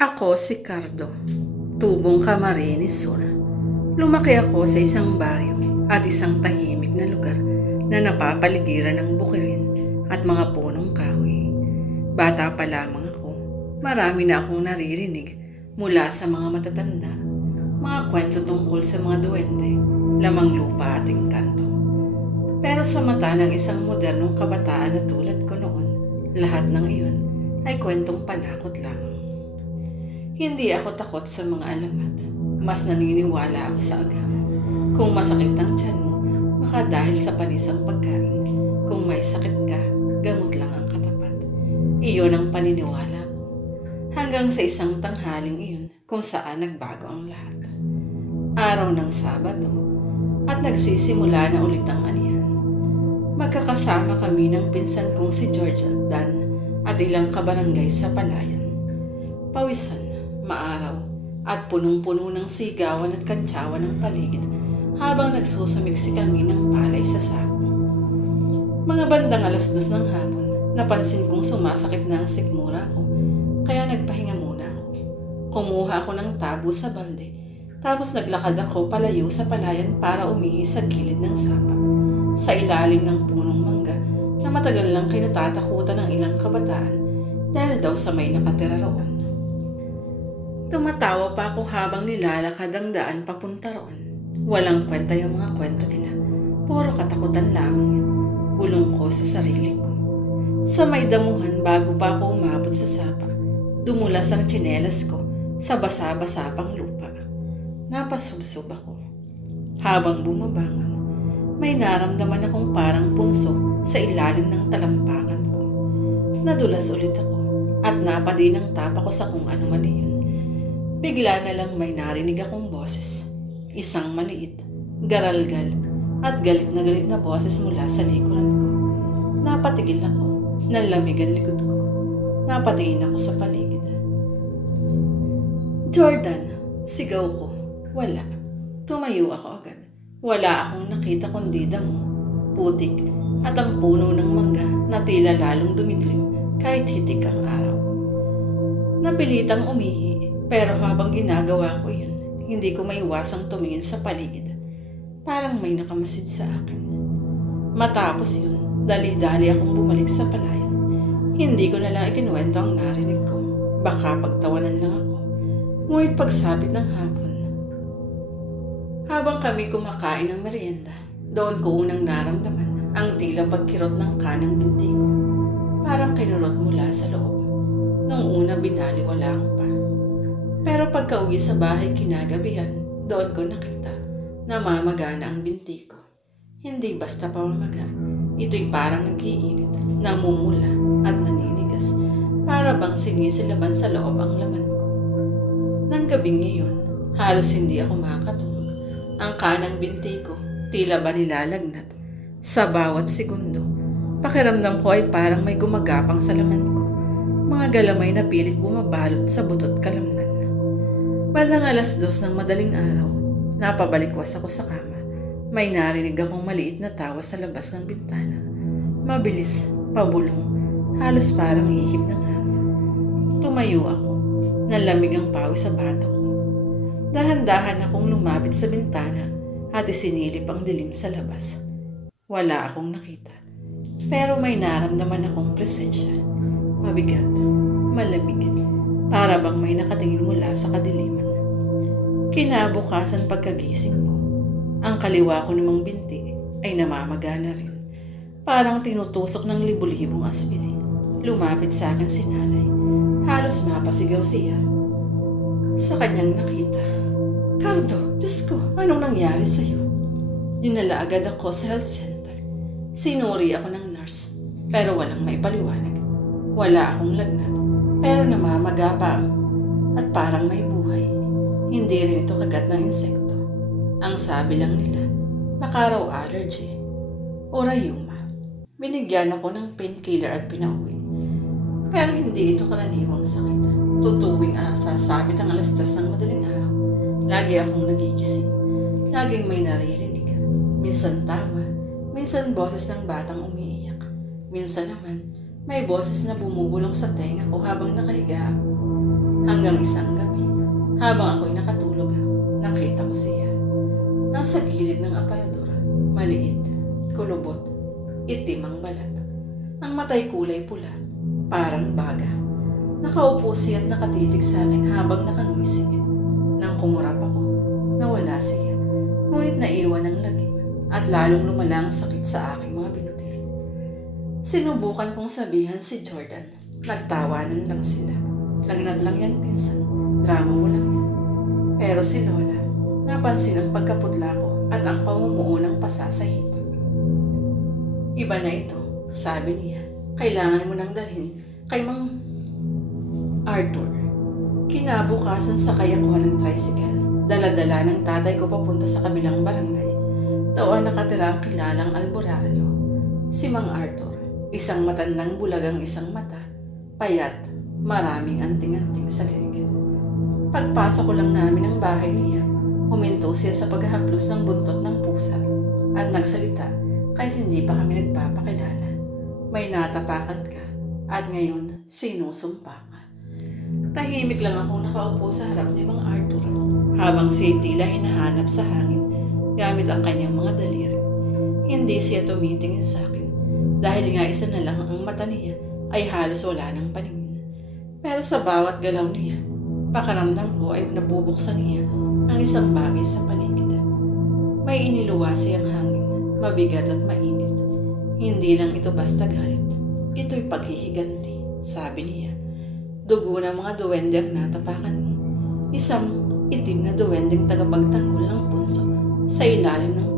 Ako si Cardo, tubong Camarines Sur. Lumaki ako sa isang baryo at isang tahimik na lugar na napapaligiran ng bukirin at mga punong kahoy. Bata pa lamang ako, marami na akong naririnig mula sa mga matatanda. Mga kwento tungkol sa mga duwende, lamang lupa at engkanto. Pero sa mata ng isang modernong kabataan na tulad ko noon, lahat ng iyon ay kwentong panakot lamang. Hindi ako takot sa mga alamat. Mas naniniwala ako sa agam. Kung masakit ang tiyan mo, baka dahil sa panisang pagkain. Kung may sakit ka, gamot lang ang katapat. Iyon ang paniniwala ko. Hanggang sa isang tanghaling iyon kung saan nagbago ang lahat. Araw ng Sabado at nagsisimula na ulit ang anihan. Magkakasama kami ng pinsan kong si George at Dan at ilang kabarangay sa palayan. Pawisan, maaraw, at punong-puno ng sigawan at kantsawan ng paligid habang nagsusumiksi kami ng palay sa sako. Mga bandang alas dos ng hapon, napansin kong sumasakit na ang sikmura ko, kaya nagpahinga muna ako. Kumuha ako ng tabo sa balde, tapos naglakad ako palayo sa palayan para umihi sa gilid ng sapa, sa ilalim ng punong mangga na matagal lang kinatatakutan ng ilang kabataan dahil daw sa may nakatira roon. Tumatawa pa ako habang nilalakad ang daan papunta roon. Walang kwenta yung mga kwento nila. Puro katakutan lamang yun. Bulong ko sa sarili ko. Sa may damuhan bago pa ako umabot sa sapa, dumulas ang tsinelas ko sa basa-basa pang lupa. Napasubsob ako. Habang bumabangon, may naramdaman akong parang punso sa ilalim ng talampakan ko. Nadulas ulit ako at napadi ng tapa ko sa kung ano man iyon. Bigla na lang may narinig akong boses. Isang maliit, garalgal, at galit na galit na boses mula sa likuran ko. Napatigil ako, nalamig ang likod ko. Napatingin ako sa paligid. Jordan, sigaw ko. Wala. Tumayo ako agad. Wala akong nakita kundi damo, putik, at ang puno ng mangga na tila lalong dumitlim kahit hitik ang araw. Napilitang umihi pero habang ginagawa ko yun, hindi ko maiwasang tumingin sa paligid. Parang may nakamasid sa akin. Matapos yun, dali-dali akong bumalik sa palayan. Hindi ko na lang ikinuwento ang narinig ko. Baka pagtawanan lang ako. Ngunit pagsapit ng hapon, habang kami kumakain ng merienda, doon ko unang naramdaman ang tila pagkirot ng kanang binti ko. Parang kinurot mula sa loob. Nung una binaliwala ko pa. Pero pagka-uwi sa bahay kinagabihan, doon ko nakita na mamagana ang binti ko. Hindi basta pamamaga. Ito'y parang nag-iinit, namumula at naninigas. Para bang sinisilaban sa loob ang laman ko. Nang gabing iyon, halos hindi ako makatulog. Ang kanang binti ko, tila ba nilalagnat. Sa bawat segundo, pakiramdam ko ay parang may gumagapang sa laman ko. Mga galamay na pilit bumabalot sa butot kalamnan. Bandang alas dos ng madaling araw, napabalikwas ako sa kama. May narinig akong maliit na tawa sa labas ng bintana. Mabilis, pabulong, halos parang ihip ng hangin. Tumayo ako, nalamig ang pawis sa bato ko. Dahan-dahan akong lumapit sa bintana at isinilip ang dilim sa labas. Wala akong nakita. Pero may naramdaman akong presensya. Mabigat, malamig, para bang may nakatingin mula sa kadiliman. Kinabukasan pagkagising ko, ang kaliwa ko namang binti ay namamagana rin. Parang tinutusok ng libu-libong aspili. Lumapit sa akin si nanay. Halos mapasigaw siya. Sa kanyang nakita. Cardo, Diyos ko, anong nangyari sa'yo? Dinala agad ako sa health center. Sinuri ako ng nurse, pero walang may paliwanag. Wala akong lagnat, pero namamaga pa at parang may buhay. Hindi rin ito kagat ng insekto. Ang sabi lang nila, baka raw allergy o rayuma. Binigyan ako ng painkiller at pinauwi. Pero hindi ito karaniwang sakit. Tutuwing ah, sasabit ang alas tas ng madaling araw. Lagi akong nagigising. Laging may naririnig. Minsan tawa, minsan boses ng batang umiiyak. Minsan naman, may boses na bumubulong sa tenga ko habang nakahiga ako. Hanggang isang gabi, habang ako'y nakatulog, nakita ko siya. Nasa gilid ng aparador, maliit, kulubot, itim ang balat. Ang matay kulay pula, parang baga. Nakaupo siya at nakatitig sa akin habang nakangising. Nang kumurap ako, nawala siya. Ngunit naiwan ang lagim at lalong lumala ang sakit sa aking mga. Sinubukan kong sabihan si Jordan. Nagtawanan lang sila. Lagnat lang yan pinsan. Drama mo lang yan. Pero si Lola, napansin ang pagkaputla ko at ang pamumuo ng pasa sa hita. Iba na ito, sabi niya. Kailangan mo nang dalhin kay Mang Arthur. Kinabukasan sa ako ng tricycle. Dala-dala ng tatay ko papunta sa kabilang barangay. Doon nakatira ang kilalang albularyo. Si Mang Arthur, isang matandang bulagang isang mata, payat, maraming anting-anting sa leeg. Pagpasok ko lang namin ng bahay niya, huminto siya sa paghahaplos ng buntot ng pusa at nagsalita kahit hindi pa kami nagpapakilala. May natapakan ka at ngayon sinusumpa ka. Tahimik lang akong nakaupo sa harap ni Mang Arthur habang siya tila hinahanap sa hangin gamit ang kanyang mga daliri. Hindi siya tumitingin sa akin dahil nga isa na lang ang mata niya ay halos wala ng paningin. Pero sa bawat galaw niya, pakaramdam ko ay nabubuksan niya ang isang bagay sa paligid. May iniluwasi ang hangin, mabigat at mainit. Hindi lang ito basta galit. Ito'y paghihiganti, sabi niya. Dugo ng mga duwende ang natapakan mo. Isang itim na duwendeng tagapagtanggol ng punso sa ilalim ng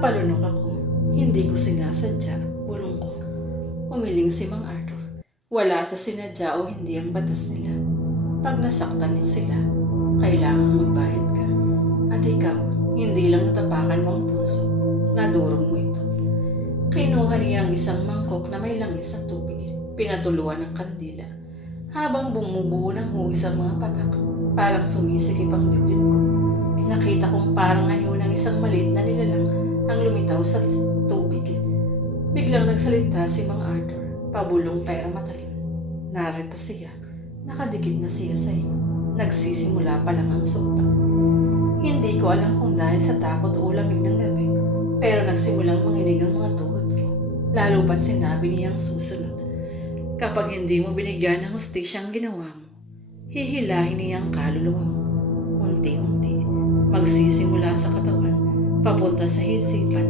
Napalunok ako. Hindi ko sinasadya. Bulong ko. Umiling si Mang Arthur. Wala sa sinadya o hindi ang batas nila. Pag nasaktan mo sila, kailangan magbayad ka. At ikaw, hindi lang natapakan mo ang puso. Nadurong mo ito. Kinuha niya ang isang mangkok na may langis sa tubig. Pinatuluan ng kandila. Habang bumubuo ng hugis ang mga patak, parang sumisikip ang dibdib ko. Nakita kong parang anyo ng isang maliit na nilalang ang lumitaw sa tubig. Biglang nagsalita si Mang Arthur, pabulong pero matalim. Narito siya, nakadikit na siya sa iyo. Nagsisimula pa lang ang sumpa. Hindi ko alam kung dahil sa takot o lamig ng gabi, pero nagsimulang manginig ang mga tuhod ko. Lalo pat sinabi niyang susunod. Kapag hindi mo binigyan ng hustisya ang ginawa mo, hihilahin niya ang kaluluwa mo. Unti-unti, magsisimula sa katawan, papunta sa isipan,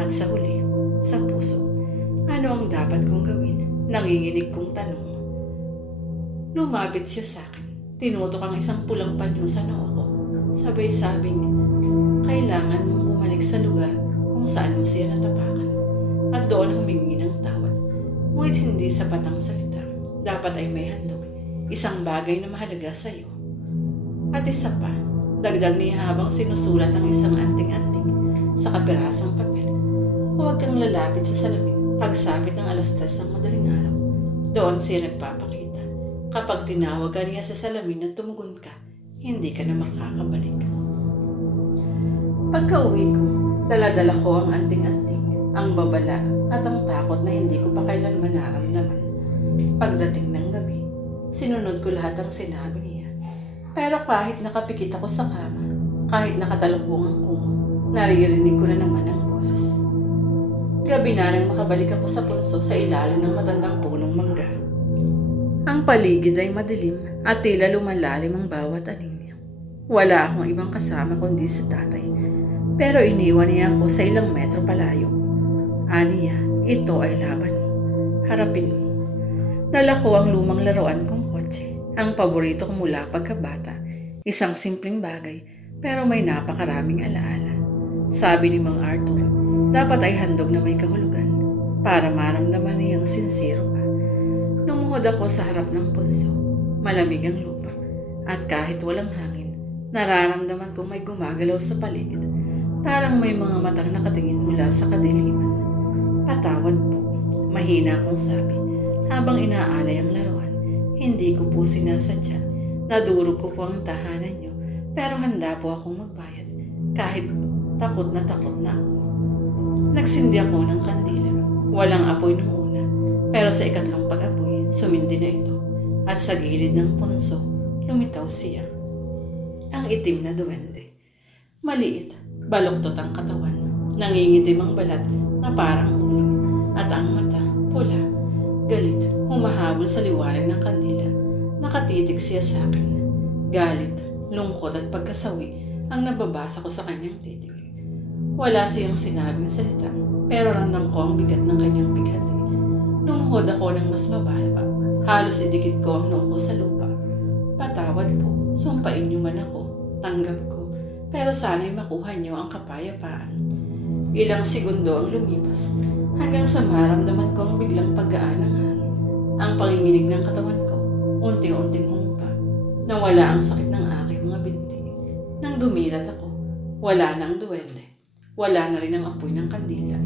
at sa huli, sa puso. Ano ang dapat kong gawin? Nanginginig kong tanong. Lumapit siya sa akin. Tinutok ang isang pulang panyo sa noo ko. Sabay sabing, kailangan mong bumalik sa lugar kung saan mo siya natapakan. At doon humingi ng tawad. Ngunit hindi sapat ang salita. Dapat ay may handog. Isang bagay na mahalaga sa iyo. At isa pa, dagdag niya habang sinusulat ang isang anting-anting sa kapirasong papel. Huwag kang lalapit sa salamin pagsapit ng alas 3 ng madaling araw. Doon siya nagpapakita. Kapag tinawag ka niya sa salamin at tumugon ka, hindi ka na makakabalik. Pagka-uwi ko, dala-dala ko ang anting-anting, ang babala at ang takot na hindi ko pa kailanman naramdaman. Pagdating ng gabi, sinunod ko lahat ang sinabi niya. Pero kahit nakapikit ako sa kama, kahit nakatalubong ang kumot, naririnig ko na naman ang boses. Gabi na nang makabalik ako sa punso sa ilalim ng matandang punong mangga. Ang paligid ay madilim at tila lumalalim ang bawat anino. Wala akong ibang kasama kundi si tatay. Pero iniwan niya ako sa ilang metro palayo. Aniya, ito ay laban mo. Harapin mo. Dala ko ang lumang laruan kong. Ang paborito ko mula pagkabata. Isang simpleng bagay, pero may napakaraming alaala. Sabi ni Mang Arthur, dapat ay handog na may kahulugan para maramdaman niyang sincero ka. Lumuhod ako sa harap ng punso. Malamig ang lupa. At kahit walang hangin, nararamdaman kong may gumagalaw sa paligid. Parang may mga matang nakatingin mula sa kadiliman. Patawad po. Mahina akong sabi. Habang inaalay ang laruan, hindi ko po sinasadya. Nadurog ko po ang tahanan niyo. Pero handa po akong magbayad. Kahit takot na takot na ako. Nagsindi ako ng kandila. Walang apoy una. Pero sa ikatlong pag-apoy, sumindi na ito. At sa gilid ng punso, lumitaw siya. Ang itim na duwende. Maliit, baluktot ang katawan. Nangingitim ang balat na parang uling. At ang mata, pula. Galit, humahabol sa liwanag ng kandila. Nakatitig siya sa akin. Galit, lungkot at pagkasawi ang nababasa ko sa kanyang titig. Wala siyang sinabing salita, pero ramdam ko ang bigat ng kanyang bighati. Lumuhod ako ng mas mababa. Halos idikit ko ang noo ko sa lupa. Patawad po, sumpain niyo man ako. Tanggap ko. Pero sana'y makuha niyo ang kapayapaan. Ilang segundo ang lumipas hanggang sa maramdaman ko ang biglang paggaan ng. Ang panginginig ng katawan ko, unting-unting humpa. Nawala ang sakit ng aking mga binti. Nang dumilat ako, wala na ang duwende. Wala na rin ang apoy ng kandila.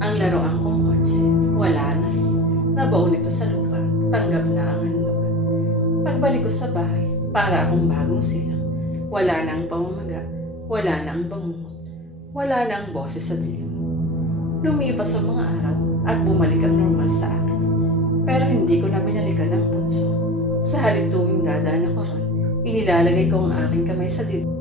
Ang laruan kong kotse, wala na rin. Nabaon ito sa lupa, tanggap na ang handog. Pagbalik ko sa bahay, para akong bagong silang. Wala na ang pamamaga, wala na ang bangungot, wala na ang boses sa dilim. Lumipas ang mga araw at bumalik ang normal sa akin. Pero hindi ko na binalikan ang punso. Sa halip tuwing dadaan ako ron, inilalagay ko ang aking kamay sa dibdib